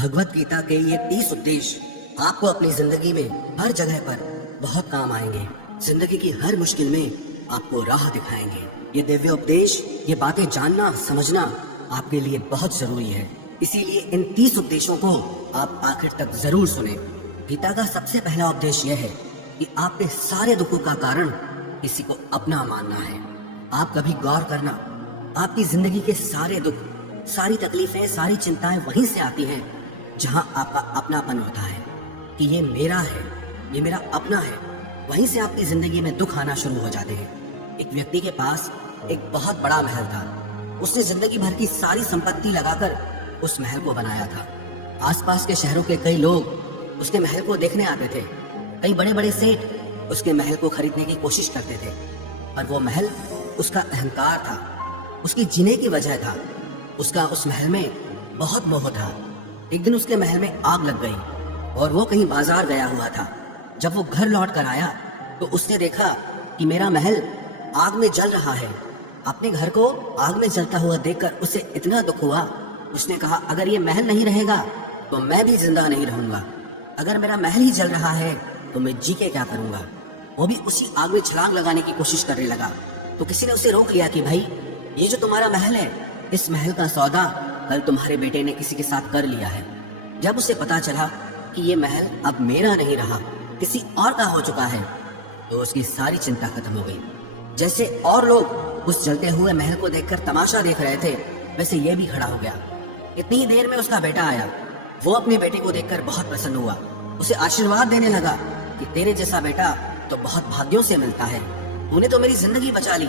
भगवत गीता के ये 30 उपदेश आपको अपनी जिंदगी में हर जगह पर बहुत काम आएंगे। जिंदगी की हर मुश्किल में आपको राह दिखाएंगे। ये दिव्य उपदेश, ये बातें जानना समझना आपके लिए बहुत जरूरी है। इसीलिए इन 30 उपदेशों को आप आखिर तक जरूर सुने। गीता का सबसे पहला उपदेश यह है कि आपके सारे दुखों का कारण किसी को अपना मानना है। आप कभी गौर करना, आपकी जिंदगी के सारे दुख, सारी तकलीफें, सारी चिंताएं वहीं से आती हैं जहां आपका अपनापन होता है कि ये मेरा है, ये मेरा अपना है। वहीं से आपकी जिंदगी में दुख आना शुरू हो जाते हैं। एक व्यक्ति के पास एक बहुत बड़ा महल था। उसने जिंदगी भर की सारी संपत्ति लगाकर उस महल को बनाया था। आसपास के शहरों के कई लोग उसके महल को देखने आते थे। कई बड़े बड़े सेठ उसके महल को खरीदने की कोशिश करते थे, पर वो महल उसका अहंकार था, उसकी जीने की वजह था। उसका उस महल में बहुत मोह था। एक दिन उसके महल में आग लग गई और वो कहीं बाजार गया हुआ था। जब वो घर लौट कर आया तो उसने देखा कि मेरा महल आग में जल रहा है। अपने घर को आग में जलता हुआ देखकर उसे इतना दुख हुआ। उसने कहा, अगर ये महल नहीं रहेगा तो मैं भी जिंदा नहीं रहूंगा। अगर मेरा महल ही जल रहा है तो मैं जी के क्या करूंगा। वो भी उसी आग में छलांग लगाने की कोशिश करने लगा। तो किसी ने उसे रोक लिया कि भाई, ये जो तुम्हारा महल है, इस महल का सौदा कल तुम्हारे बेटे ने किसी के साथ कर लिया है। जब उसे पता चला कि ये महल अब मेरा नहीं रहा, किसी और का हो चुका है, तो उसकी सारी चिंता खत्म हो गई। जैसे और लोग उस जलते हुए महल को देखकर तमाशा देख रहे थे, वैसे ये भी खड़ा हो गया। इतनी ही देर में उसका बेटा आया। वो अपने बेटे को देखकर बहुत प्रसन्न हुआ। उसे आशीर्वाद देने लगा कि तेरे जैसा बेटा तो बहुत भाग्यों से मिलता है। तूने तो मेरी जिंदगी बचा ली।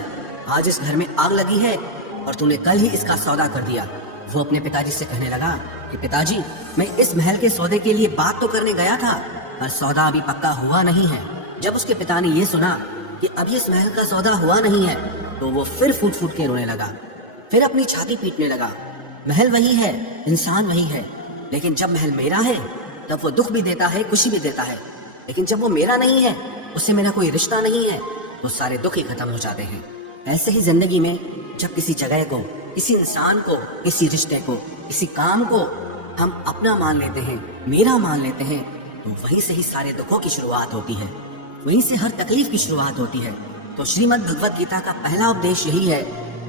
आज इस घर में आग लगी है और तूने कल ही इसका सौदा कर दिया। वो अपने पिताजी से कहने लगा कि पिताजी, मैं इस महल के सौदे के लिए बात तो करने गया था, पर सौदा अभी पक्का हुआ नहीं है। जब उसके पिता ने ये सुना कि अभी इस महल का सौदा हुआ नहीं है, तो वो फिर फूट फूट के रोने लगा, फिर अपनी छाती पीटने लगा। महल वही है, इंसान वही है, लेकिन जब महल मेरा है तब वो दुख भी देता है, खुशी भी देता है। लेकिन जब वो मेरा नहीं है, उससे मेरा कोई रिश्ता नहीं है, तो सारे दुख ही खत्म हो जाते हैं। ऐसे ही जिंदगी में जब किसी जगह को, किसी इंसान को, किसी रिश्ते को, किसी काम को हम अपना मान लेते हैं, मेरा मान लेते हैं, तो वहीं से ही सारे दुखों की शुरुआत होती है, वहीं से हर तकलीफ की शुरुआत होती है। तो श्रीमद् भगवत गीता का पहला उपदेश यही है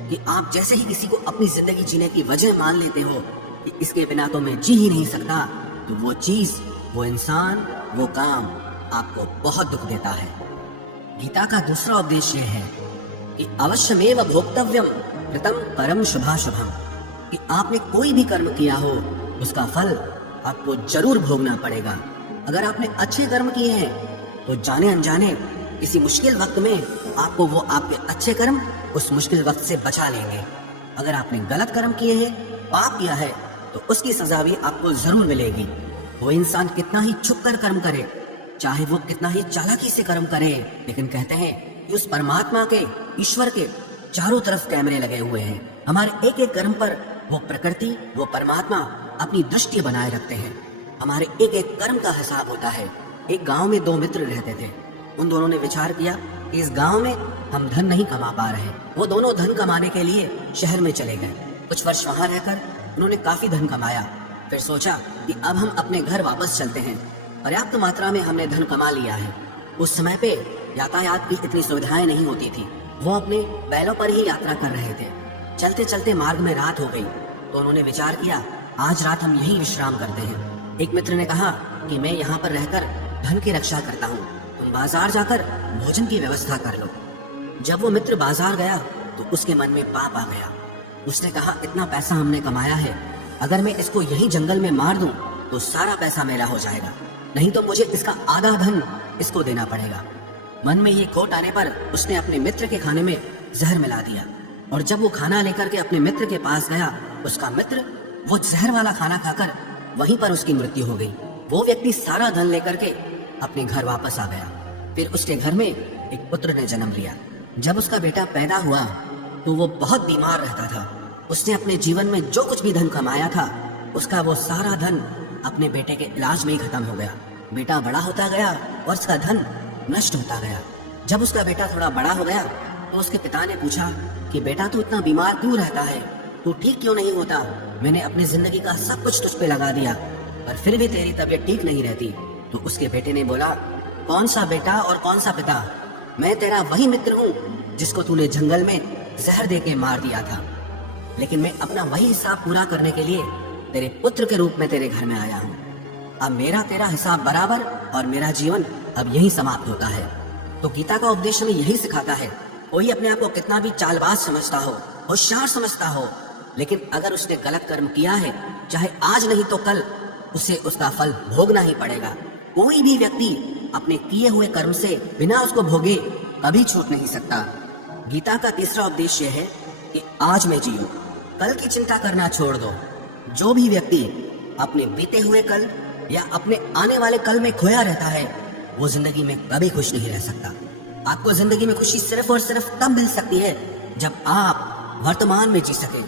कि आप जैसे ही किसी को अपनी जिंदगी जीने की वजह मान लेते हो कि इसके बिना तो मैं जी ही नहीं सकता, तो वो चीज, वो इंसान, वो काम आपको बहुत दुख देता है। गीता का दूसरा उपदेश यह है कि अवश्यमेव भोक्तव्यम कृतं परम शुभाशुभम, कि आपने कोई भी कर्म किया हो उसका फल आपको जरूर भोगना पड़ेगा। अगर आपने अच्छे कर्म किए हैं तो जाने अनजाने किसी मुश्किल वक्त में आपको वो आपके अच्छे कर्म उस मुश्किल वक्त से बचा लेंगे। अगर आपने गलत कर्म किए हैं, पाप किया है, तो उसकी सजा भी आपको जरूर मिलेगी। वो इंसान कितना ही छुप कर कर्म करे, चाहे वो कितना ही चालाकी से कर्म करे, लेकिन कहते हैं कि उस परमात्मा के, ईश्वर के चारों तरफ कैमरे लगे हुए हैं। हमारे एक एक कर्म पर वो प्रकृति, वो परमात्मा अपनी दृष्टि बनाए रखते हैं। हमारे एक एक कर्म का हिसाब होता है। एक गांव में दो मित्र रहते थे। उन दोनों ने विचार किया कि इस गांव में हम धन नहीं कमा पा रहे। वो दोनों धन कमाने के लिए शहर में चले गए। कुछ वर्ष वहां रहकर उन्होंने काफी धन कमाया। फिर सोचा कि अब हम अपने घर वापस चलते हैं, पर्याप्त मात्रा में हमने धन कमा लिया है। उस समय पे यातायात की इतनी सुविधाएं नहीं होती थी। वो अपने बैलों पर ही यात्रा कर रहे थे। चलते चलते मार्ग में रात हो गई, तो उन्होंने विचार किया, आज रात हम यहीं विश्राम करते हैं। एक मित्र ने कहा कि मैं यहाँ पर रहकर धन की रक्षा करता हूँ, तुम बाजार जाकर भोजन की व्यवस्था कर लो। जब वो मित्र बाजार गया तो उसके मन में पाप आ गया। उसने कहा, इतना पैसा हमने कमाया है, अगर मैं इसको यहीं जंगल में मार दूं तो सारा पैसा मेरा हो जाएगा, नहीं तो मुझे इसका आधा धन इसको देना पड़ेगा। मन में ये खोट आने पर उसने अपने मित्र के खाने में जहर मिला दिया, और जब वो खाना लेकर के अपने मित्र के पास गया, उसका मित्र वो जहर वाला खाना खाकर वहीं पर उसकी मृत्यु हो गई। वो व्यक्ति सारा धन लेकर के अपने घर वापस आ गया। फिर उसके घर में एक पुत्र ने जन्म लिया। जब उसका बेटा पैदा हुआ तो वो बहुत बीमार रहता था। उसने अपने जीवन में जो कुछ भी धन कमाया था, उसका वो सारा धन अपने बेटे के इलाज में ही खत्म हो गया। बेटा बड़ा होता गया और उसका धन नष्ट होता गया। जब उसका बेटा थोड़ा बड़ा हो गया तो उसके पिता ने पूछा कि बेटा तू इतना बीमार क्यों रहता है, तू ठीक क्यों नहीं होता? मैंने अपनी जिंदगी का सब कुछ तुझ पे लगा दिया, पर फिर भी तेरी तबीयत ठीक नहीं रहती। तो उसके बेटे ने बोला, कौन सा बेटा और कौन सा पिता? मैं तेरा वही मित्र हूँ जिसको तूने जंगल में जहर दे के मार दिया था, लेकिन मैं अपना वही हिसाब पूरा करने के लिए तेरे पुत्र के रूप में तेरे घर में आया हूँ। अब मेरा तेरा हिसाब बराबर और मेरा जीवन अब यही समाप्त होता है। तो गीता का उपदेश हमें यही सिखाता है, कोई अपने आप को कितना भी चालबाज समझता हो, होशियार समझता हो, लेकिन अगर उसने गलत कर्म किया है, चाहे आज नहीं तो कल उसे उसका फल भोगना ही पड़ेगा। कोई भी व्यक्ति अपने किए हुए कर्म से बिना उसको भोगे कभी छूट नहीं सकता। गीता का तीसरा उपदेश यह है कि आज में जियो, कल की चिंता करना छोड़ दो। जो भी व्यक्ति अपने बीते हुए कल या अपने आने वाले कल में खोया रहता है, वो जिंदगी में कभी खुश नहीं रह सकता। आपको जिंदगी में खुशी सिर्फ और सिर्फ तब मिल सकती है जब आप वर्तमान में जी सके,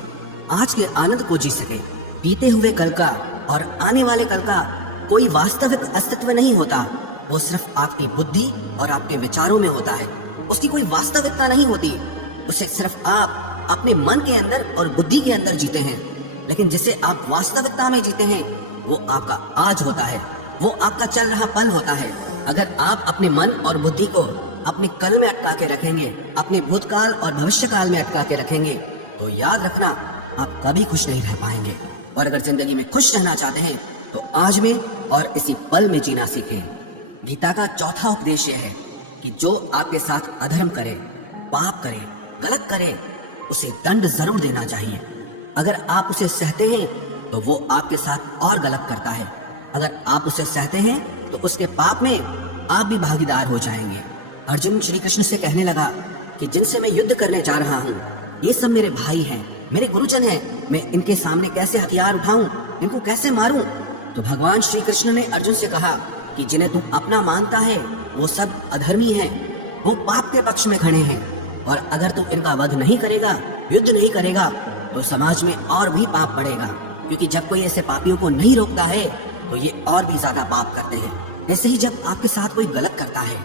आज के आनंद को जी सके। बीते हुए कल का और आने वाले कल का कोई वास्तविक अस्तित्व नहीं होता, वो सिर्फ आपकी बुद्धि और आपके विचारों में होता है। उसकी कोई वास्तविकता नहीं होती, उसे सिर्फ आप अपने मन के अंदर और बुद्धि के अंदर जीते हैं। लेकिन जिसे आप वास्तविकता में जीते हैं, वो आपका आज होता है, वो आपका चल रहा पल होता है। अगर आप अपने मन और बुद्धि को अपने कल में अटका के रखेंगे, अपने भूतकाल और भविष्य काल में अटका के रखेंगे, तो याद रखना आप कभी खुश नहीं रह पाएंगे। और अगर जिंदगी में खुश रहना चाहते हैं तो आज में और इसी पल में जीना सीखें। गीता का चौथा उपदेश यह है कि जो आपके साथ अधर्म करे, पाप करे, गलत करे, उसे दंड जरूर देना चाहिए। अगर आप उसे सहते हैं तो वो आपके साथ और गलत करता है। अगर आप उसे सहते हैं तो उसके पाप में आप भी भागीदार हो जाएंगे। अर्जुन श्री कृष्ण से कहने लगा कि जिनसे मैं युद्ध करने जा रहा हूँ, ये सब मेरे भाई हैं, मेरे गुरुजन हैं, मैं इनके सामने कैसे हथियार उठाऊं, इनको कैसे मारूं? तो भगवान श्री कृष्ण ने अर्जुन से कहा कि जिन्हें तू अपना मानता है वो सब अधर्मी हैं, वो पाप के पक्ष में खड़े हैं, और अगर तू इनका वध नहीं करेगा, युद्ध नहीं करेगा, तो समाज में और भी पाप बढ़ेगा। क्योंकि जब कोई ऐसे पापियों को नहीं रोकता है तो ये और भी ज्यादा पाप करते हैं। ऐसे ही जब आपके साथ कोई गलत करता है,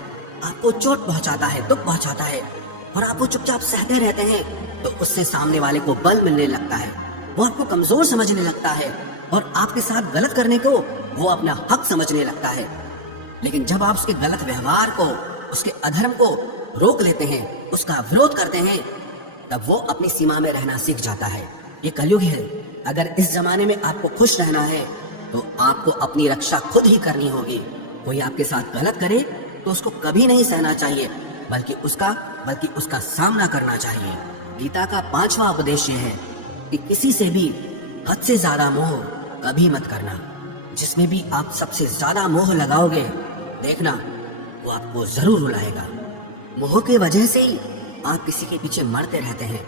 आपको चोट पहुंचाता है, दुख पहुंचाता है, और आप वो चुपचाप सहते रहते हैं, तो उससे सामने वाले को बल मिलने लगता है, वो आपको कमजोर समझने लगता है और आपके साथ गलत करने को वो अपना हक समझने लगता है। लेकिन जब आप उसके गलत व्यवहार को, उसके अधर्म को रोक लेते हैं, उसका विरोध करते हैं, तब वो अपनी सीमा में रहना सीख जाता है। ये कलयुग है। अगर इस जमाने में आपको खुश रहना है तो आपको अपनी रक्षा खुद ही करनी होगी। कोई आपके साथ गलत करे तो उसको कभी नहीं सहना चाहिए, बल्कि उसका सामना करना चाहिए। गीता का पांचवा उपदेश यह है कि किसी से भी हद से ज्यादा मोह कभी मत करना। जिसमें भी आप सबसे ज्यादा मोह लगाओगे, देखना वो आपको जरूर रुलाएगा। मोह के वजह से ही आप किसी के पीछे मरते रहते हैं।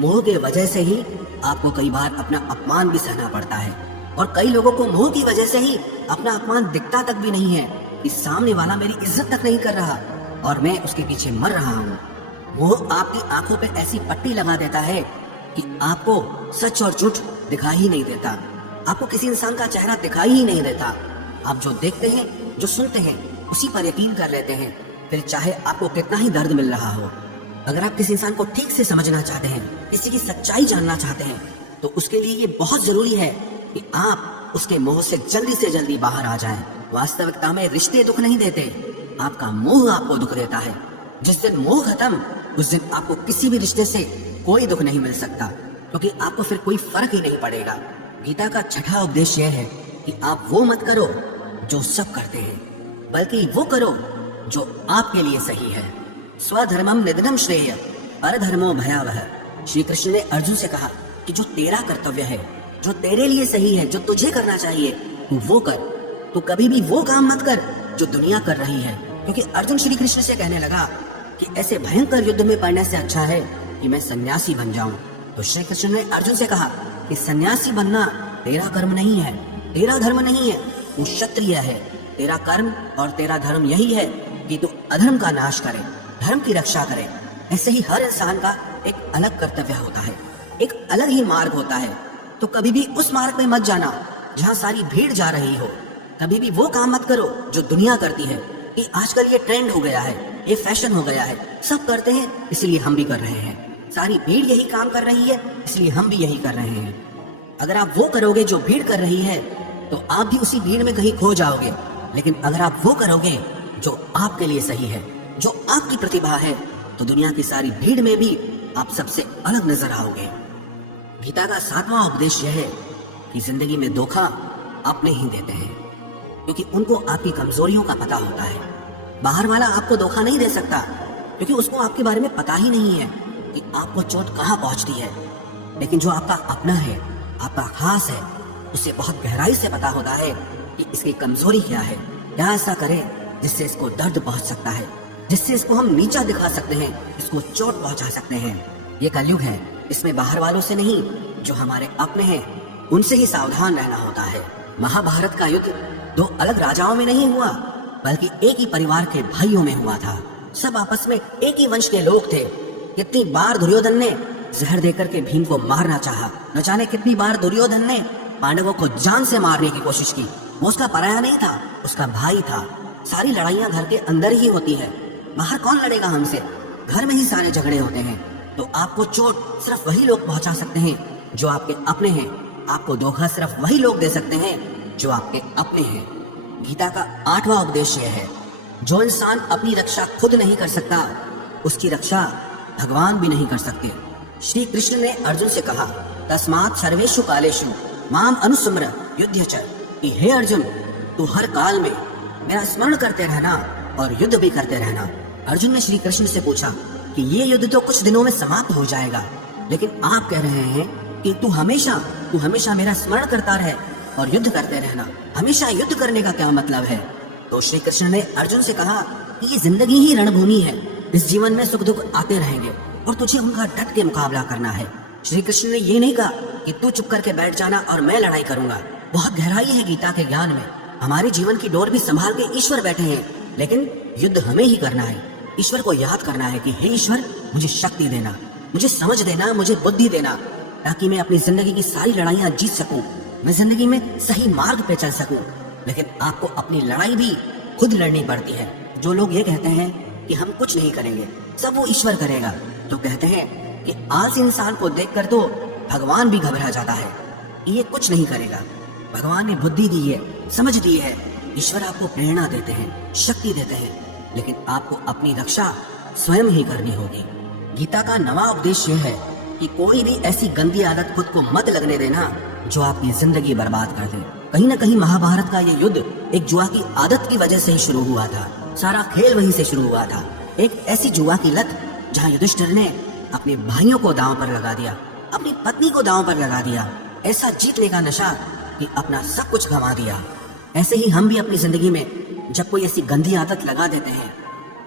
मोह के वजह से ही आपको कई बार अपना अपमान भी सहना पड़ता है, और कई लोगों को मोह की वजह से ही अपना अपमान दिखता तक भी नहीं है कि सामने वाला मेरी इज्जत तक नहीं कर रहा और मैं उसके पीछे मर रहा हूँ। मोह आपकी आंखों पे ऐसी पट्टी लगा देता है कि आपको सच और झूठ दिखाई ही नहीं देता, आपको किसी इंसान का चेहरा दिखाई ही नहीं देता। आप जो देखते हैं, जो सुनते हैं, उसी पर यकीन कर लेते हैं, फिर चाहे आपको कितना ही दर्द मिल रहा हो। अगर आप किसी इंसान को ठीक से समझना चाहते हैं, किसी की सच्चाई जानना चाहते हैं, तो उसके लिए ये बहुत जरूरी है कि आप उसके मोह से जल्दी बाहर आ जाएं। वास्तविकता में रिश्ते दुख नहीं देते, आपका मोह आपको दुख देता है। जिस दिन मोह खत्म, उस दिन आपको किसी भी रिश्ते से कोई दुख नहीं मिल सकता, क्योंकि आपको फिर कोई फर्क ही नहीं पड़ेगा। गीता का छठा उपदेश यह है कि आप वो मत करो जो सब करते हैं, बल्कि वो करो जो आपके लिए सही है। स्वधर्मम निधनम श्रेय परधर्मो भयावह। श्री कृष्ण ने अर्जुन से कहा कि जो तेरा कर्तव्य है, जो तेरे लिए सही है, जो तुझे करना चाहिए, तू वो कर। तो कभी भी वो काम मत कर जो दुनिया कर रही है। क्योंकि अर्जुन श्री कृष्ण से कहने लगा कि ऐसे भयंकर युद्ध में पड़ने से अच्छा है कि मैं सन्यासी बन जाऊं। तो श्री कृष्ण ने अर्जुन से कहा कि सन्यासी बनना तेरा कर्म नहीं है, तेरा धर्म नहीं है, तू क्षत्रिय है। तेरा कर्म और तेरा धर्म यही है कि तू अधर्म का नाश करे, धर्म की रक्षा करे। ऐसे ही हर इंसान का एक अलग कर्तव्य होता है, एक अलग ही मार्ग होता है। तो कभी भी उस मार्ग में मत जाना जहाँ सारी भीड़ जा रही हो। कभी भी वो काम मत करो जो दुनिया करती है कि आजकल ये ट्रेंड हो गया है, ये फैशन हो गया है, सब करते हैं इसलिए हम भी कर रहे हैं। सारी भीड़ यही काम कर रही है इसलिए हम भी यही कर रहे हैं। अगर आप वो करोगे जो भीड़ कर रही है, तो आप भी उसी भीड़ में कहीं खो जाओगे। लेकिन अगर आप वो करोगे जो आपके लिए सही है, जो आपकी प्रतिभा है, तो दुनिया की सारी भीड़ में भी आप सबसे अलग नजर आओगे। गीता का 7वां उपदेश यह है कि जिंदगी में धोखा अपने ही देते हैं, क्योंकि उनको आपकी कमजोरियों का पता होता है। बाहर वाला आपको धोखा नहीं दे सकता, क्योंकि उसको आपके बारे में पता ही नहीं है कि आपको चोट कहाँ पहुंचती है। लेकिन जो आपका अपना है, आपका खास है, उसे बहुत गहराई से पता होता है कि इसकी कमजोरी क्या है, क्या ऐसा करे जिससे इसको दर्द पहुंच सकता है, जिससे इसको हम नीचा दिखा सकते हैं, इसको चोट पहुंचा सकते हैं। ये कलयुग है, इसमें बाहर वालों से नहीं, जो हमारे अपने हैं उनसे ही सावधान रहना होता है। महाभारत का युद्ध दो अलग राजाओं में नहीं हुआ, बल्कि एक ही परिवार के भाइयों में हुआ था। सब आपस में एक ही वंश के लोग थे। कितनी बार दुर्योधन ने जहर देकर के भीम को मारना चाहा, न जाने कितनी बार दुर्योधन ने पांडवों को जान से मारने की कोशिश की। वो उसका पराया नहीं था, उसका भाई था। सारी लड़ाइयां घर के अंदर ही होती है, बाहर कौन लड़ेगा हमसे? घर में ही सारे झगड़े होते हैं। तो आपको चोट सिर्फ वही लोग पहुंचा सकते हैं जो आपके अपने हैं। आपको धोखा सिर्फ वही लोग दे सकते हैं जो आपके अपने हैं। गीता का 8वां उपदेश यह है, जो इंसान अपनी रक्षा खुद नहीं कर सकता, उसकी रक्षा भगवान भी नहीं कर सकते। श्री कृष्ण ने अर्जुन से कहा, तस्मात् सर्वेषु कालेषु माम अनुस्मर युध्य च, कि हे अर्जुन, तू हर काल में मेरा स्मरण करते रहना और युद्ध भी करते रहना। अर्जुन ने श्री कृष्ण से पूछा कि ये युद्ध तो कुछ दिनों में समाप्त हो जाएगा, लेकिन आप कह रहे हैं कि तू हमेशा मेरा स्मरण करता रहे और युद्ध करते रहना। हमेशा युद्ध करने का क्या मतलब है? तो श्री कृष्ण ने अर्जुन से कहा कि ये जिंदगी ही रणभूमि है। इस जीवन में सुख दुख आते रहेंगे और तुझे उनका डट के मुकाबला करना है। श्री कृष्ण ने ये नहीं कहा कि तू चुप करके बैठ जाना और मैं लड़ाई करूंगा। बहुत गहराई है गीता के ज्ञान में। हमारे जीवन की डोर भी संभाल के ईश्वर बैठे हैं, लेकिन युद्ध हमें ही करना है। ईश्वर को याद करना है कि हे ईश्वर, मुझे शक्ति देना, मुझे समझ देना, मुझे बुद्धि देना, ताकि मैं अपनी जिंदगी की सारी लड़ाइयां जीत सकूं, मैं जिंदगी में सही मार्ग पे चल सकूं। लेकिन आपको अपनी लड़ाई भी खुद लड़नी पड़ती है। जो लोग ये कहते हैं कि हम कुछ नहीं करेंगे, सब वो ईश्वर करेगा, तो कहते हैं कि आलसी इंसान को देखकर तो भगवान भी घबरा जाता है कि ये कुछ नहीं करेगा। भगवान ने बुद्धि दी है, समझ दी है। ईश्वर आपको प्रेरणा देते हैं, शक्ति देते हैं, लेकिन आपको अपनी रक्षा स्वयं ही करनी होगी। गीता का 9वां उपदेश यह है कि कोई भी ऐसी गंदी आदत खुद को मत लगने देना जो आपकी जिंदगी बर्बाद कर दे। कहीं न कहीं महाभारत का ये युद्ध एक जुआ की आदत की वजह से ही शुरू हुआ था। सारा खेल वहीं से शुरू हुआ था। एक ऐसी जुआ की लत जहाँ युधिष्ठिर ने अपने भाइयों को दांव पर लगा दिया, अपनी पत्नी को दांव पर लगा दिया। ऐसा जीतने का नशा कि अपना सब कुछ गंवा दिया। ऐसे ही हम भी अपनी जिंदगी में जब कोई ऐसी गंदी आदत लगा देते हैं,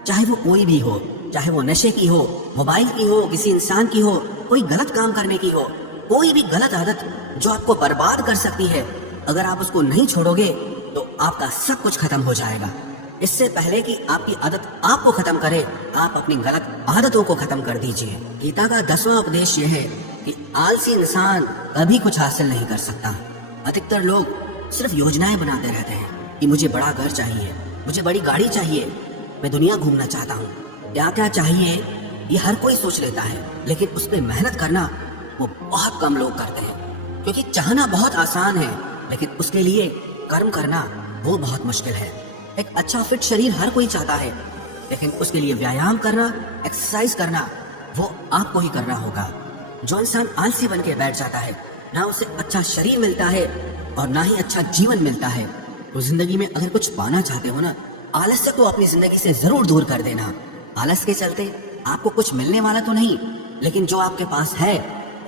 चाहे वो कोई भी हो, चाहे वो नशे की हो, मोबाइल की हो, किसी इंसान की हो, कोई गलत काम करने की हो, कोई भी गलत आदत जो आपको बर्बाद कर सकती है, अगर आप उसको नहीं छोड़ोगे तो आपका सब कुछ खत्म हो जाएगा। इससे पहले कि आपकी आदत आपको खत्म करे, आप अपनी गलत आदतों को खत्म कर दीजिए। गीता का 10वां उपदेश यह है कि आलसी इंसान कभी कुछ हासिल नहीं कर सकता। अधिकतर लोग सिर्फ योजनाएं बनाते रहते हैं कि मुझे बड़ा घर चाहिए, मुझे बड़ी गाड़ी चाहिए, मैं दुनिया घूमना चाहता हूँ। क्या क्या चाहिए ये हर कोई सोच लेता है, लेकिन उस पर मेहनत करना वो बहुत कम लोग करते हैं। क्योंकि चाहना बहुत आसान है, लेकिन उसके लिए कर्म करना वो बहुत मुश्किल है। एक अच्छा फिट शरीर हर कोई चाहता है, लेकिन उसके लिए व्यायाम करना, एक्सरसाइज करना वो आपको ही करना होगा। जो इंसान आलसी बन के बैठ जाता है, ना उसे अच्छा शरीर मिलता है और ना ही अच्छा जीवन मिलता है। तो जिंदगी में अगर कुछ पाना चाहते हो ना, आलस्य को अपनी जिंदगी से जरूर दूर कर देना। आलस के चलते आपको कुछ मिलने वाला तो नहीं, लेकिन जो आपके पास है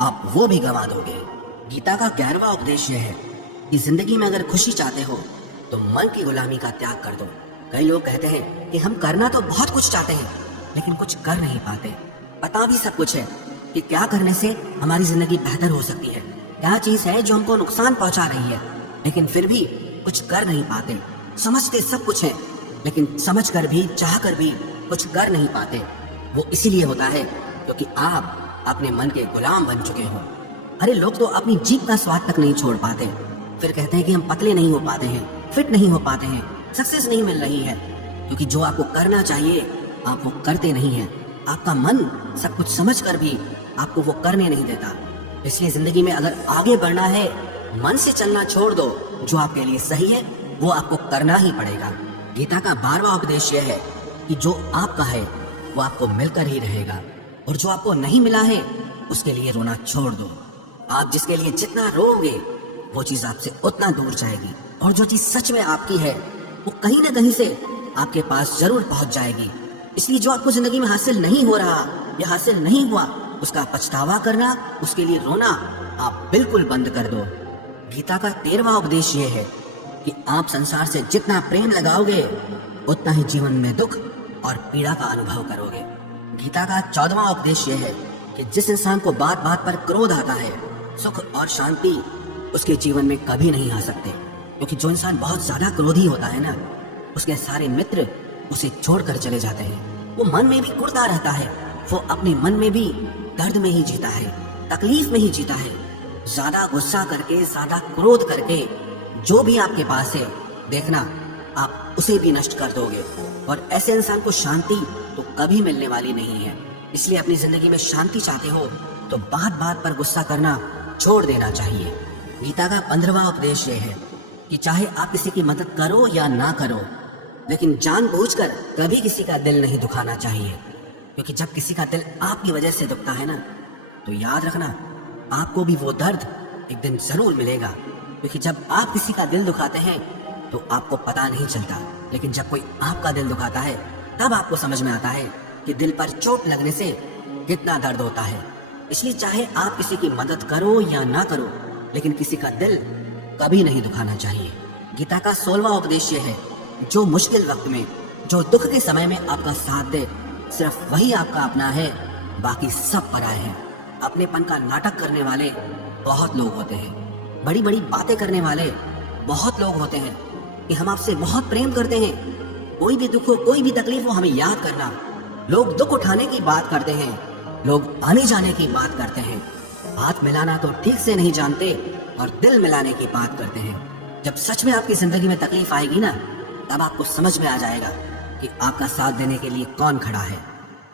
आप वो भी गंवा दोगे। गीता का 11वां उपदेश यह है कि जिंदगी में अगर खुशी चाहते हो तो मन की गुलामी का त्याग कर दो। कई लोग कहते हैं कि हम करना तो बहुत कुछ चाहते हैं, लेकिन कुछ कर नहीं पाते। पता भी सब कुछ है कि क्या करने से हमारी जिंदगी बेहतर हो सकती है, क्या चीज है जो हमको नुकसान पहुंचा रही है, लेकिन फिर भी कुछ कर नहीं पाते। समझते सब कुछ है, लेकिन समझ कर भी, चाह कर भी कुछ कर नहीं पाते। वो इसीलिए होता है क्योंकि आप अपने मन के गुलाम बन चुके हो। अरे लोग तो अपनी जीभ का स्वाद तक नहीं छोड़ पाते, फिर कहते हैं कि हम पतले नहीं हो पाते हैं, फिट नहीं हो पाते हैं, सक्सेस नहीं मिल रही है, क्योंकि जो आपको करना चाहिए आप वो करते नहीं हैं। आपका मन सब कुछ समझ कर भी आपको वो करने नहीं देता। इसलिए जिंदगी में अगर आगे बढ़ना है, मन से चलना छोड़ दो जो आपके लिए सही है वो आपको करना ही पड़ेगा। गीता का 12वां उपदेश यह है कि जो आपका है वो आपको मिलकर ही रहेगा, और जो आपको नहीं मिला है उसके लिए रोना छोड़ दो। आप जिसके लिए जितना रोओगे वो चीज आपसे उतना दूर जाएगी, और जो चीज सच में आपकी है वो कहीं ना कहीं से आपके पास जरूर पहुंच जाएगी। इसलिए जो आपको जिंदगी में हासिल नहीं हो रहा या हासिल नहीं हुआ उसका पछतावा करना, उसके लिए रोना आप बिल्कुल बंद कर दो। गीता का 13वां उपदेश यह है कि आप संसार से जितना प्रेम लगाओगे उतना ही जीवन में दुख और पीड़ा का अनुभव करोगे। गीता का 14वां उपदेश यह है कि जिस इंसान को बात बात पर क्रोध आता है, सुख और शांति उसके जीवन में कभी नहीं आ सकते, क्योंकि जो इंसान बहुत ज्यादा क्रोधी होता है ना, उसके सारे मित्र उसे छोड़कर चले जाते हैं। वो मन में भी कुढ़ता रहता है, वो अपने मन में भी दर्द में ही जीता है, तकलीफ में ही जीता है। ज्यादा गुस्सा करके, ज्यादा क्रोध करके जो भी आपके पास है, देखना आप उसे भी नष्ट कर दोगे, और ऐसे इंसान को शांति तो कभी मिलने वाली नहीं है। इसलिए अपनी जिंदगी में शांति चाहते हो तो बात बात पर गुस्सा करना छोड़ देना चाहिए। गीता का 15वां उपदेश यह है कि चाहे आप किसी की मदद करो या ना करो, लेकिन जानबूझकर कभी किसी का दिल नहीं दुखाना चाहिए, क्योंकि जब किसी का दिल आपकी वजह से दुखता है ना, तो याद रखना आपको भी वो दर्द एक दिन जरूर मिलेगा। क्योंकि जब आप किसी का दिल दुखाते हैं तो आपको पता नहीं चलता, लेकिन जब कोई आपका दिल दुखाता है तब आपको समझ में आता है कि दिल पर चोट लगने से कितना दर्द होता है। इसलिए चाहे आप किसी की मदद करो या ना करो, लेकिन किसी का दिल कभी नहीं दुखाना चाहिए। गीता का 16वां उपदेश यह है, जो मुश्किल वक्त में, जो दुख के समय में आपका साथ दे, सिर्फ वही आपका अपना है, बाकी सब पराए हैं। अपनेपन का नाटक करने वाले बहुत लोग होते हैं, बड़ी बड़ी बातें करने वाले बहुत लोग होते हैं कि हम आपसे बहुत प्रेम करते हैं, कोई भी दुख हो, कोई भी तकलीफ हो, हमें याद करना। लोग दुख उठाने की बात करते हैं, लोग आने जाने की बात करते हैं, हाथ मिलाना तो ठीक से नहीं जानते और दिल मिलाने की बात करते हैं। जब सच में आपकी जिंदगी में तकलीफ आएगी ना, तब आपको समझ में आ जाएगा कि आपका साथ देने के लिए कौन खड़ा है।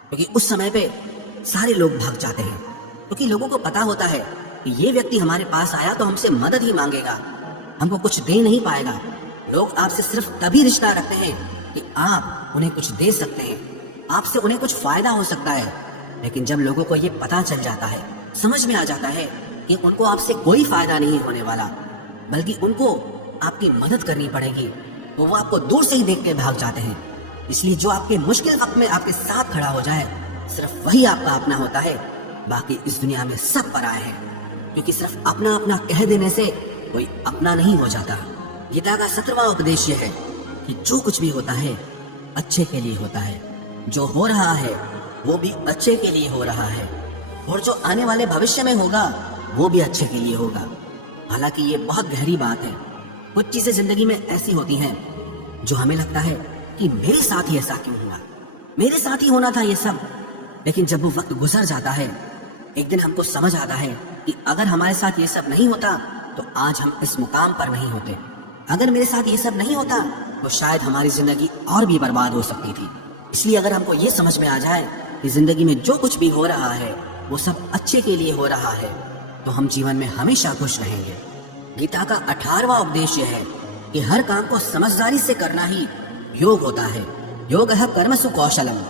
क्योंकि उस समय पे सारे लोग भाग जाते हैं, क्योंकि लोगों को पता होता है कि ये व्यक्ति हमारे पास आया तो हमसे मदद ही मांगेगा, हमको कुछ दे नहीं पाएगा। लोग आपसे सिर्फ तभी रिश्ता रखते हैं कि आप उन्हें कुछ दे सकते हैं, आपसे उन्हें कुछ फायदा हो सकता है। लेकिन जब लोगों को ये पता चल जाता है, समझ में आ जाता है कि उनको आपसे कोई फायदा नहीं होने वाला, बल्कि उनको आपकी मदद करनी पड़ेगी, तो वो आपको दूर से ही देख के भाग जाते हैं। इसलिए जो आपके मुश्किल वक्त में आपके साथ खड़ा हो जाए, सिर्फ वही आपका अपना होता है, बाकी इस दुनिया में सब पराए हैं। क्योंकि सिर्फ अपना अपना कह देने से कोई अपना नहीं हो जाता। गीता का 17वां उपदेश है कि जो कुछ भी होता है अच्छे के लिए होता है, जो हो रहा है वो भी अच्छे के लिए हो रहा है, और जो आने वाले भविष्य में होगा वो भी अच्छे के लिए होगा। हालांकि ये बहुत गहरी बात है। कुछ चीजें जिंदगी में ऐसी होती हैं जो हमें लगता है कि मेरे साथ ही ऐसा क्यों हुआ, मेरे साथ ही होना था ये सब। लेकिन जब वो वक्त गुजर जाता है, एक दिन हमको समझ आता है कि अगर हमारे साथ ये सब नहीं होता तो आज हम इस मुकाम पर नहीं होते। अगर मेरे साथ ये सब नहीं होता तो शायद हमारी जिंदगी और भी बर्बाद हो सकती थी। इसलिए अगर हमको ये समझ में आ जाए कि जिंदगी में जो कुछ भी हो रहा है वो सब अच्छे के लिए हो रहा है, तो हम जीवन में हमेशा खुश रहेंगे। गीता का 18वां उपदेश है कि हर काम को समझदारी से करना ही योग होता है। योग है कर्मसु कौशलम।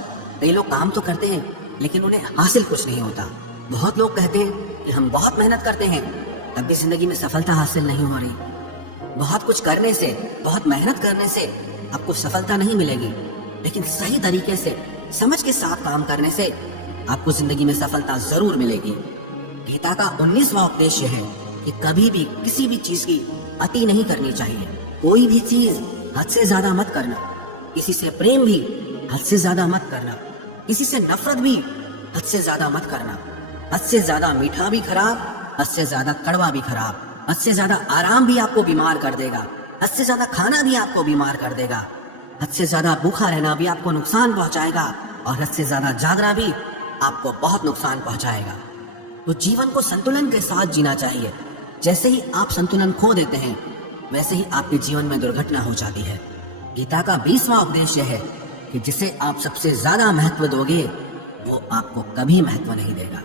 कई लोग काम तो करते हैं लेकिन उन्हें हासिल कुछ नहीं होता। बहुत लोग कहते हैं कि हम बहुत मेहनत करते हैं, तब भी जिंदगी में सफलता हासिल नहीं हो रही। बहुत कुछ करने से, बहुत मेहनत करने से आपको सफलता नहीं मिलेगी, लेकिन सही तरीके से, समझ के साथ काम करने से आपको जिंदगी में सफलता जरूर मिलेगी। गीता का 19वां उपदेश है कि कभी भी किसी भी चीज की अति नहीं करनी चाहिए। कोई भी चीज हद से ज्यादा मत करना। किसी से प्रेम भी हद से ज्यादा मत करना। किसी से नफरत भी हद से ज्यादा मत करना। हद से ज्यादा मीठा भी खराब, हद से ज्यादा कड़वा भी खराब। हद से ज्यादा आराम भी आपको बीमार कर देगा। हद से ज्यादा खाना भी आपको बीमार कर देगा। हद से ज्यादा भूखा रहना भी आपको नुकसान पहुंचाएगा, और हद से ज्यादा जागना भी आपको बहुत नुकसान पहुंचाएगा। तो जीवन को संतुलन के साथ जीना चाहिए। जैसे ही आप संतुलन खो देते हैं, वैसे ही आपके जीवन में दुर्घटना हो जाती है। गीता का 20वां उपदेश है कि जिसे आप सबसे ज्यादा महत्व दोगे वो आपको कभी महत्व नहीं देगा।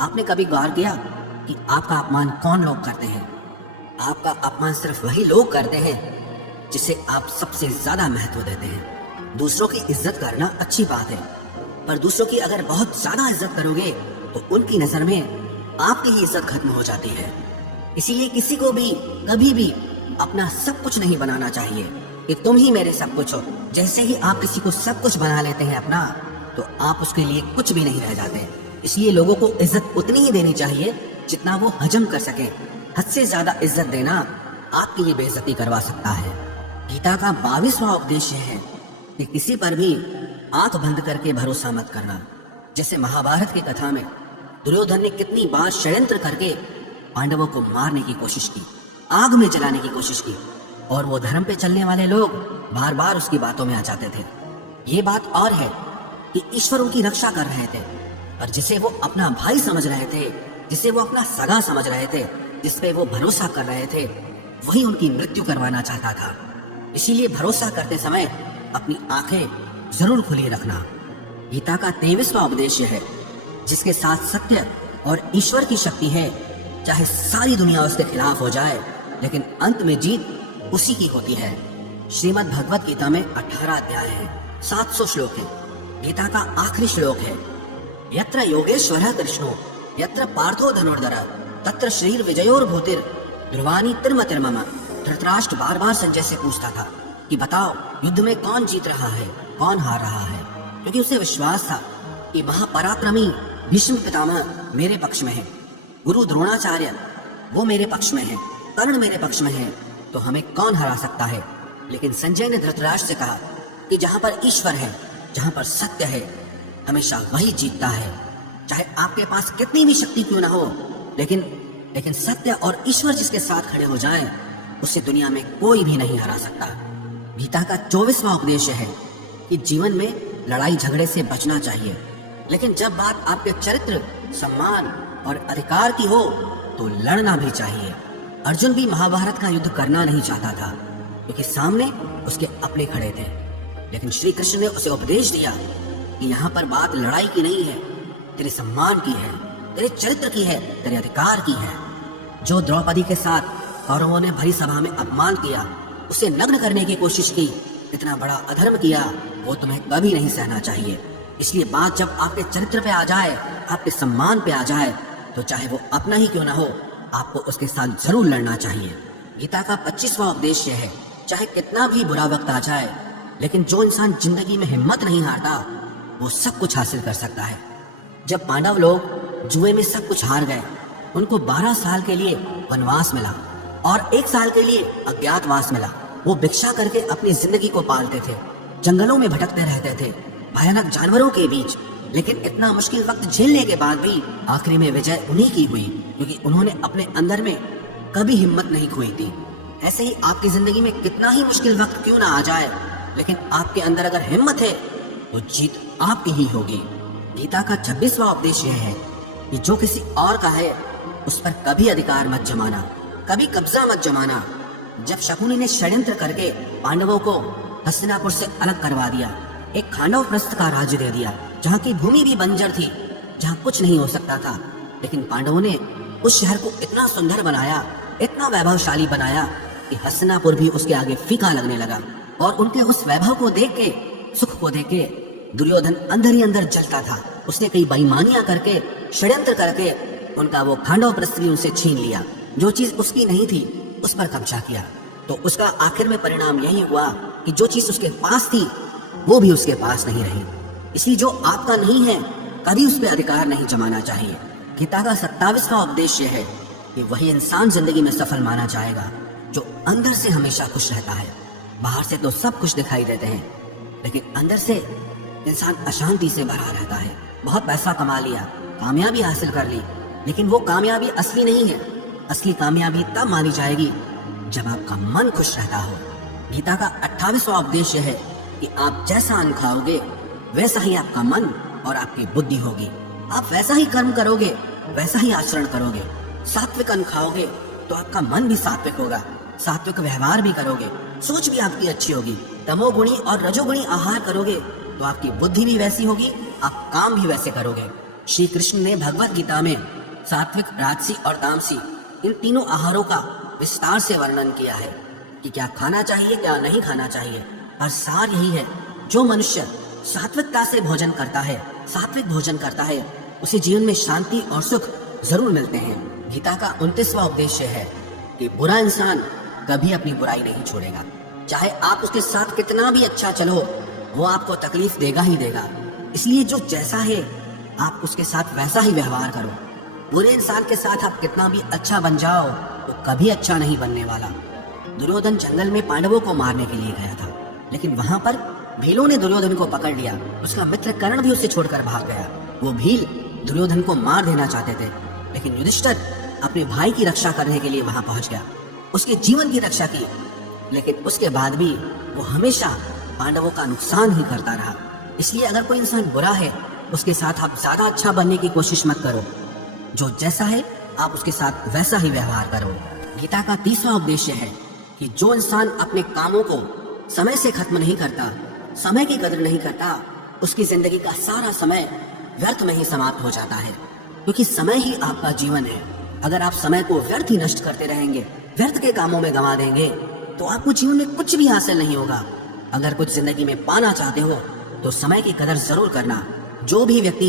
आपने कभी गौर किया कि आपका अपमान कौन लोग करते हैं? आपका अपमान सिर्फ वही लोग करते हैं जिसे आप सबसे ज्यादा महत्व देते हैं। दूसरों की इज्जत करना अच्छी बात है, पर दूसरों की अगर बहुत ज्यादा इज्जत करोगे तो उनकी नजर में आपकी ही इज्जत खत्म हो जाती है। इसीलिए किसी को भी कभी भी अपना सब कुछ नहीं बनाना चाहिए कि तुम ही मेरे सब कुछ हो। जैसे ही आप किसी को सब कुछ बना लेते हैं अपना, तो आप उसके लिए कुछ भी नहीं रह जाते। इसलिए लोगों को इज्जत उतनी ही देनी चाहिए जितना वो हजम कर सके। हद से ज्यादा इज्जत देना आपकी ही बेइज्जती करवा सकता है। गीता का 22वां उपदेश है कि किसी पर भी आंख बंद करके भरोसा मत करना। जैसे महाभारत की कथा में दुर्योधन ने कितनी बार षड्यंत्र करके पांडवों को मारने की कोशिश की, आग में जलाने की कोशिश की, और वो धर्म पे चलने वाले लोग बार बार उसकी बातों में आ जाते थे। ये बात और है कि ईश्वर उनकी रक्षा कर रहे थे, पर जिसे वो अपना भाई समझ रहे थे, जिसे वो अपना सगा समझ रहे थे, जिसपे वो भरोसा कर रहे थे, वही उनकी मृत्यु करवाना चाहता था। इसीलिए भरोसा करते समय अपनी आंखें जरूर खुली रखना। गीता का 23वां उपदेश है, जिसके साथ सत्य और ईश्वर की शक्ति है, चाहे सारी दुनिया उसके खिलाफ हो जाए, लेकिन अंत में जीत उसी की होती है। श्रीमद् भगवत गीता में 18 अध्याय है, 700 श्लोक है। गीता का आखिरी श्लोक है, यत्र योगेश्वरः कृष्णो यत्र पार्थो धनुर्धर तत्र श्रीर विजयोर भूतिर ध्रुवानी तिर्मतिर्मम। धृतराष्ट्र बार बार संजय से पूछता था कि बताओ युद्ध में कौन जीत रहा है, कौन हार रहा है, क्योंकि उसे विश्वास था कि महापराक्रमी भीष्म पितामह मेरे पक्ष में है, गुरु द्रोणाचार्य वो मेरे पक्ष में है, कर्ण मेरे पक्ष में है, तो हमें कौन हरा सकता है। लेकिन संजय ने धृतराष्ट्र से कहा कि जहां पर ईश्वर है, जहां पर सत्य है, हमेशा वही जीतता है। चाहे आपके पास कितनी भी शक्ति क्यों ना हो, लेकिन सत्य और ईश्वर जिसके साथ खड़े हो जाए, उसे दुनिया में कोई भी नहीं हरा सकता। गीता का 24वां उपदेश है कि जीवन में लड़ाई झगड़े से बचना चाहिए, लेकिन जब बात आपके चरित्र, सम्मान और अधिकार की हो तो लड़ना भी चाहिए। अर्जुन भी महाभारत का युद्ध करना नहीं चाहता था, क्योंकि सामने उसके अपने खड़े थे, लेकिन श्री कृष्ण ने उसे उपदेश दिया कि यहाँ पर बात लड़ाई की नहीं है, तेरे सम्मान की है, तेरे चरित्र की है, तेरे अधिकार की है। जो द्रौपदी के साथ कौरवों ने भरी सभा में अपमान किया, उसे नग्न करने की कोशिश की, इतना बड़ा अधर्म किया, वो तुम्हें कभी नहीं सहना चाहिए। इसलिए बात जब आपके चरित्र पे आ जाए, आपके सम्मान पे आ जाए, तो चाहे वो अपना ही क्यों ना हो, आपको उसके साथ जरूर लड़ना चाहिए। गीता का 25वां उपदेश है, चाहे कितना भी बुरा वक्त आ जाए, लेकिन जो इंसान जिंदगी में हिम्मत नहीं हारता, वो सब कुछ हासिल कर सकता है। जब पांडव लोग जुए में सब कुछ हार गए, उनको 12 साल के लिए वनवास मिला और 1 साल के लिए अज्ञातवास मिला। वो भिक्षा करके अपनी जिंदगी को पालते थे, जंगलों में भटकते रहते थे, भयानक जानवरों के बीच, लेकिन इतना मुश्किल वक्त झेलने के बाद भी आखिरी में विजय उन्हीं की हुई, क्योंकि उन्होंने अपने अंदर में कभी हिम्मत नहीं खोई थी। ऐसे ही आपकी जिंदगी में कितना ही मुश्किल वक्त क्यों ना आ जाए, लेकिन आपके अंदर अगर हिम्मत है तो जीत आपकी ही होगी। गीता का 26वां उपदेश यह है कि जो किसी और का है उस पर कभी अधिकार मत जमाना, कभी कब्जा मत जमाना। जब शकुनी ने षड्यंत्र करके पांडवों को हस्तिनापुर से अलग करवा दिया, एक खांडव प्रस्थ का राज्य दे दिया, जहाँ की भूमि भी बंजर थी, जहाँ कुछ नहीं हो सकता था, लेकिन पांडवों ने उस शहर को इतना सुंदर बनाया, इतना वैभवशाली बनाया कि हस्तिनापुर भी उसके आगे फीका लगने लगा। और उनके उस वैभव को देख के, सुख को देख के दुर्योधन अंदर ही अंदर जलता था। उसने कई बेईमानियां करके, षड्यंत्र करके उनका वो खांडव प्रस्थ भी उनसे छीन लिया। जो चीज उसकी नहीं थी उस पर कब्जा किया। तो उसका आखिर में परिणाम यही हुआ कि जो चीज उसके पास थी वो भी उसके पास नहीं रही। इसलिए जो आपका नहीं है कभी उस पर अधिकार नहीं जमाना चाहिए। गीता का 27वां उपदेश है कि वही इंसान जिंदगी में सफल माना जाएगा जो अंदर से हमेशा खुश रहता है। बाहर से तो सब कुछ दिखाई देते हैं, लेकिन अंदर से इंसान अशांति से भरा रहता है। बहुत पैसा कमा लिया, कामयाबी हासिल कर ली, लेकिन वो कामयाबी असली नहीं है। असली कामयाबी तब मानी जाएगी जब आपका मन खुश रहता हो। गीता का 28वां उपदेश है कि आप जैसा अन्न खाओगे वैसा ही आपका मन और आपकी बुद्धि होगी। आप वैसा ही कर्म करोगे, वैसा ही आचरण करोगे। सात्विक अन्न खाओगे तो आपका मन भी सात्विक होगा, सात्विक व्यवहार भी करोगे, सोच भी आपकी अच्छी होगी। तमोगुणी और रजोगुणी आहार करोगे तो आपकी बुद्धि भी वैसी होगी, आप काम भी वैसे करोगे। श्री कृष्ण ने भगवत गीता में सात्विक, राजसी और तामसी इन तीनों आहारों का विस्तार से वर्णन किया है कि क्या खाना चाहिए, क्या नहीं खाना चाहिए। और सार यही है, जो मनुष्य सात्विकता से भोजन करता है, सात्विक भोजन करता है, उसे जीवन में शांति और सुख जरूर मिलते हैं। गीता का 29वां उद्देश्य है कि बुरा इंसान कभी अपनी बुराई नहीं छोड़ेगा। चाहे आप उसके साथ कितना भी अच्छा चलो, वो आपको तकलीफ देगा ही देगा। इसलिए जो जैसा है आप उसके साथ वैसा ही व्यवहार करो। बुरे इंसान के साथ आप कितना भी अच्छा बन जाओ तो कभी अच्छा नहीं बनने वाला। दुर्योधन जंगल में पांडवों को मारने के लिए गया था, लेकिन वहां पर भीलों ने दुर्योधन को पकड़ लिया। उसका मित्र कर्ण भी उसे छोड़कर भाग गया। वो भील दुर्योधन को मार देना चाहते थे, लेकिन युधिष्ठिर अपने भाई की रक्षा करने के लिए वहां पहुंच गया, उसके जीवन की रक्षा की। लेकिन उसके बाद भी वो हमेशा पांडवों का नुकसान ही करता रहा। इसलिए अगर कोई इंसान बुरा है, उसके साथ आप ज्यादा अच्छा बनने की कोशिश मत करो। जो जैसा है आप उसके साथ वैसा ही व्यवहार करो। गीता का 30वां उद्देश्य है कि जो इंसान अपने कामों को समय से खत्म नहीं करता, समय की कदर नहीं करता, उसकी जिंदगी का सारा समय व्यर्थ में ही समाप्त हो जाता है। क्योंकि समय ही आपका जीवन है। अगर आप समय को व्यर्थ ही नष्ट करते रहेंगे, व्यर्थ के कामों में गंवा देंगे, तो आपको जीवन में कुछ भी हासिल नहीं होगा। अगर कुछ जिंदगी में पाना चाहते हो तो समय की कदर जरूर करना। जो भी व्यक्ति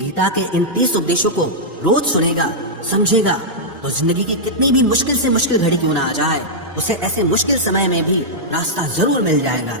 गीता के इन 30 उपदेशों को रोज सुनेगा, समझेगा, तो जिंदगी की कितनी भी मुश्किल से मुश्किल घड़ी क्यों ना आ जाए, उसे ऐसे मुश्किल समय में भी रास्ता जरूर मिल जाएगा।